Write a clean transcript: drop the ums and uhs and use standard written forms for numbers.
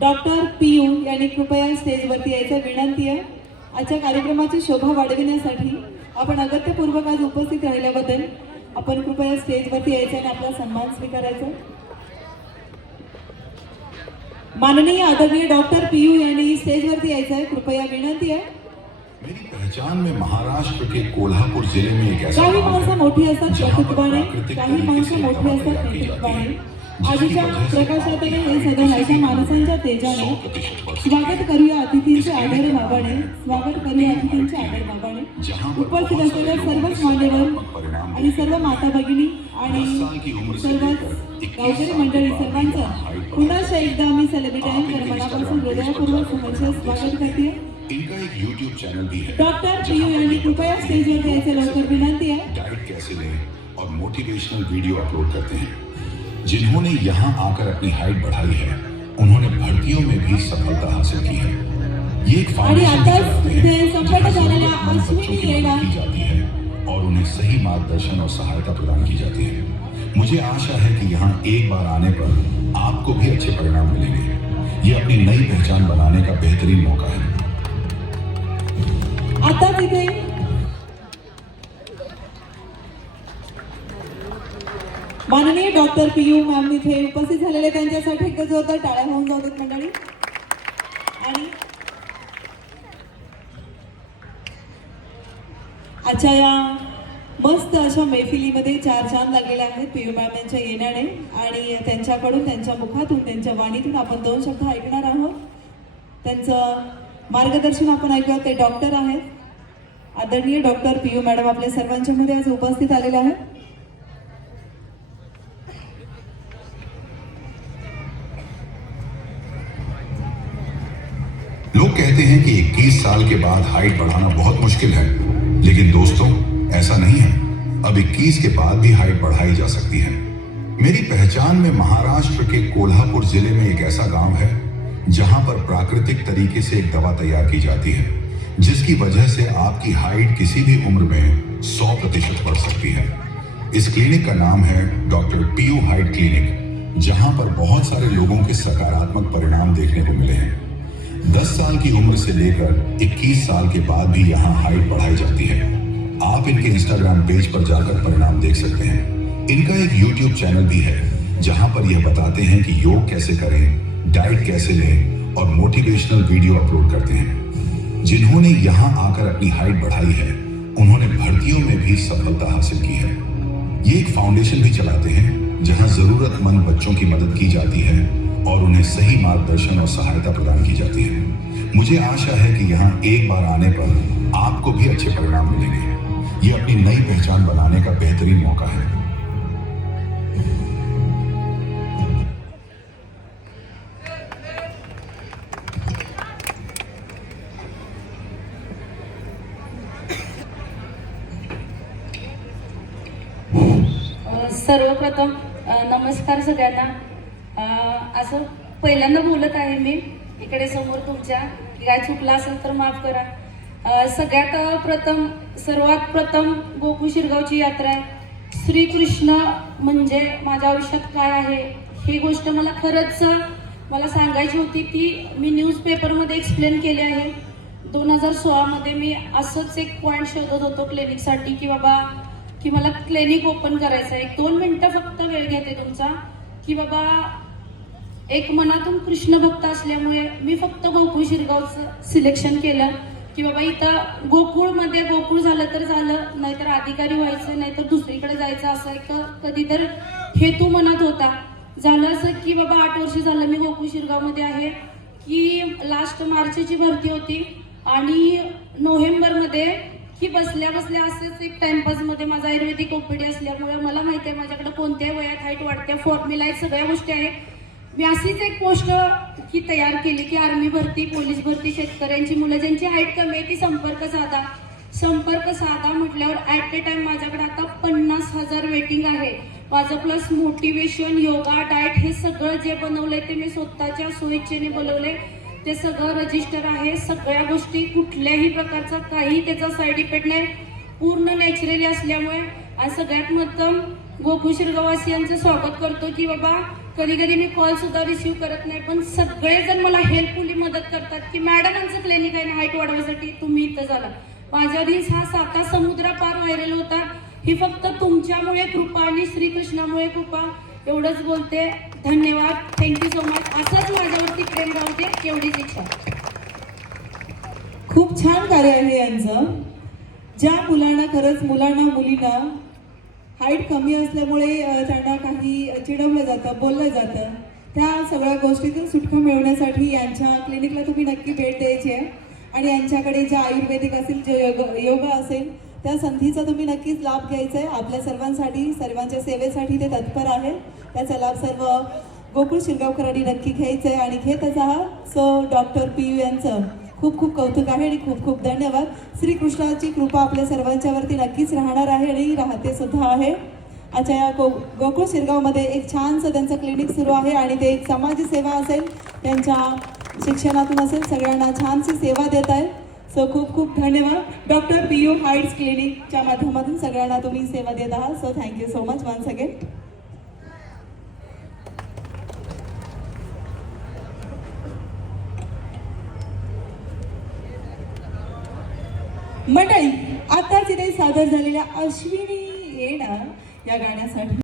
Doctor PU यांनी कृपया स्टेजवरती यायचं विनंती आहे। आजच्या कार्यक्रमाची शोभा वाढविण्यासाठी आपण अगत्यपूर्वक आज उपस्थित राहिल्याबद्दल आपण कृपया स्टेजवरती यायचं आणि आपला सन्मान स्वीकारायचा। माननीय आदरणीय डॉक्टर पीयू यांनी स्टेजवरती यायचं आहे, कृपया विनंती आहे। मेरी पहचान में महाराष्ट्र के कोल्हापुर जिले में एक ऐसा काही माणसं मोठी असतात व्यक्तित्वाने, काही माणसं मोठी असतात नेतृत्वाने। आजच्या प्रकाशातने हे सदन अशा माणसांच्या तेजाने स्वागत करूया अतिथींचे आदर भावाने, स्वागत करूया अतिथींचे आदर भावाने। उपस्थित असलेल्या सर्वच मान्यवर आणि सर्व माता भगिनी आणि सर्वच गावकरी मंडळी सर्वांचं पुन्हा एकदा मी सेलिब्रिटी मनापासून हृदयपूर्वक सहर्ष स्वागत करते। इनका एक YouTube चैनल भी है। डॉक्टर पीयू यांनी कृपया स्टेजवर यायचे लवकर विनंती है। डाइट कैसे लें और मोटिवेशनल वीडियो अपलोड करते हैं। जिन्होंने यहाँ आकर अपनी हाइट बढ़ाई है उन्होंने भर्तियों में भी सफलता हासिल की है। ये एक फाउंडेशन की जाती है और उन्हें सही मार्गदर्शन और सहायता प्रदान की जाती है। मुझे आशा है कि यहाँ एक बार आने पर आपको भी अच्छे परिणाम मिलेंगे। ये अपनी नई पहचान बनाने का बेहतरीन मौका है। आता तिथे माननीय डॉक्टर पीयू मॅम इथे उपस्थित झालेले त्यांच्यासाठी एकदा जोरदार टाळ्या होऊन जातात मंडळी। आणि आजच्या या मस्त अशा मैफिलीमध्ये चार चांद लागलेले आहेत पीयू मॅम यांच्या येण्याने आणि त्यांच्याकडून, त्यांच्या मुखातून, त्यांच्या वाणीतून आपण दोन शब्द ऐकणार आहोत। त्यांचं मार्गदर्शन आपण ऐकूया। ते डॉक्टर आहेत, आदरणीय डॉक्टर पीयू मॅडम आपल्या सर्वांच्या मध्ये आज उपस्थित आलेले आहेत। लोग कहते हैं कि 21 साल के बाद हाइट बढ़ाना बहुत मुश्किल है, लेकिन दोस्तों ऐसा नहीं है। अब 21 के बाद भी हाइट बढ़ाई जा सकती है। मेरी पहचान में महाराष्ट्र के कोल्हापुर जिले में एक ऐसा गांव है जहां पर प्राकृतिक तरीके से एक दवा तैयार की जाती है जिसकी वजह से आपकी हाइट किसी भी उम्र में 100% बढ़ सकती है। इस क्लिनिक का नाम है डॉक्टर पीयू हाइट क्लिनिक, जहां पर बहुत सारे लोगों के सकारात्मक परिणाम देखने को मिले हैं। 10 साल की उम्र से लेकर 21 साल के बाद भी यहाँ हाइट बढ़ाई जाती है। आप इनके इंस्टाग्राम पेज पर जाकर परिणाम देख सकते हैं। इनका एक YouTube चैनल भी है जहां पर यह बताते हैं कि योग कैसे करें, डाइट कैसे लें और मोटिवेशनल वीडियो अपलोड करते हैं। जिन्होंने यहाँ आकर अपनी हाइट बढ़ाई है उन्होंने भर्तियों में भी सफलता हासिल की है। ये एक फाउंडेशन भी चलाते हैं जहां जरूरतमंद बच्चों की मदद की जाती है और उन्हें सही मार्गदर्शन और सहायता प्रदान की जाती है। मुझे आशा है कि यहाँ एक बार आने पर आपको भी अच्छे परिणाम मिलेंगे। ये अपनी नई पहचान बनाने का बेहतरीन मौका है। सर्वप्रथम नमस्कार सगळ्यांना। असं पहिल्यांदा बोलत आहे मी इकडे समोर तुमच्या, काय चुकलं असेल तर माफ करा। सर्वात प्रथम गोकुळ शिरगावची यात्रा आहे। श्रीकृष्ण म्हणजे माझ्या आयुष्यात काय आहे ही गोष्ट मला खरंच मला सांगायची होती, ती मी न्यूजपेपरमध्ये एक्सप्लेन केली आहे। 2016 मध्ये मी असंच एक पॉईंट शोधत होतो क्लिनिकसाठी की बाबा की मला क्लिनिक ओपन करायचं आहे। 1-2 मिनिटं फक्त वेळ घेते तुमचा की बाबा एक मनातून कृष्ण भक्त असल्यामुळे मी फक्त गोकुळ शिरगावचं सिलेक्शन केलं की बाबा इथं गोकुळमध्ये गोकुळ झालं तर झालं, नाहीतर अधिकारी व्हायचं, नाहीतर दुसरीकडे जायचं, असं एक कधी तर हेतू मनात होता। झालं असं की बाबा 8 वर्ष झालं मी गोकुळ शिरगावमध्ये आहे की लास्ट मार्चची भरती होती आणि नोव्हेंबरमध्ये की बसल्या बसल्या असेच एक टाइमपासमध्ये माझा आयुर्वेदिक ओपीडी असल्यामुळे मला माहिती आहे माझ्याकडे कोणत्या वयात हाईट वाढते, फॉर्म्युला आहेत, सगळ्या गोष्टी आहेत। मी अशीच एक पोस्ट की तयार केली की आर्मी भरती, पोलीस भरती, शेतकऱ्यांची मुलं ज्यांची हाईट कमी आहे ती संपर्क साधा म्हटल्यावर ॲट ए टाइम माझ्याकडे आता 50,000 वेटिंग आहे। माझं प्लस मोटिवेशन, योगा, डाएट हे सगळं जे बनवलंय ते मी स्वतःच्या सोयीच्छेने बनवले, ते सगळं रजिस्टर आहे। सगळ्या गोष्टी कुठल्याही प्रकारचा काही त्याचा साईड इफेक्ट नाही, पूर्ण नॅचरली असल्यामुळे। आणि सगळ्यात महत्त्व गोकुळ शिरगाववासियांचं स्वागत करतो की बाबा कधी कधी मी कॉल सुद्धा रिसीव्ह करत नाही, पण सगळेजण मला हेल्पफुली मदत करतात की मॅडमांचं क्लिनिक आहे ना हाईट वाढवायसाठी, तुम्ही इथं झाला. माझ्या आधीच हा साता समुद्र पार व्हायरल होता. ही फक्त तुमच्यामुळे कृपा आणि श्रीकृष्णामुळे कृपा. एवढंच बोलते. धन्यवाद. Thank you so much. असंच माझ्यावरती प्रेम राहू दे. एवढीच इच्छा. खूप छान कार्य आहे यांचं. ज्या मुलांना मुलींना हाईट कमी असल्यामुळे त्यांना काही चिडवलं जातं, बोललं जातं, त्या सगळ्या गोष्टीतून सुटका मिळवण्यासाठी यांच्या क्लिनिकला तुम्ही नक्की भेट द्यायची आहे. आणि यांच्याकडे ज्या आयुर्वेदिक असेल, जे योगा असेल, त्या संधीचा तुम्ही नक्कीच लाभ घ्यायचा आहे. आपल्या सर्वांसाठी, सर्वांच्या सेवेसाठी ते तत्पर आहे. त्याचा लाभ सर्व गोकुळ शिरगावकरांनी नक्की घ्यायचा आहे आणि घेतच आहात. सो डॉक्टर PU यांचं खूप खूप कौतुक आहे आणि खूप खूप धन्यवाद. श्रीकृष्णाची कृपा आपल्या सर्वांच्यावरती नक्कीच राहणार आहे आणि राहते सुद्धा आहे. अच्छा, या गोकुळ शिरगावमध्ये एक छानसं त्यांचं क्लिनिक सुरू आहे आणि ते एक समाजसेवा असेल, त्यांच्या शिक्षणातून असेल, सगळ्यांना छानशी सेवा देत आहे. सो खूप खूप धन्यवाद. डॉक्टर PU हाईट्स क्लिनिकच्या माध्यमातून सगळ्यांना तुम्ही सेवा देत आहात. So thank you so much once again. मंडळी, आताच इथे सादर झालेल्या अश्विनी येणार या गाण्यासाठी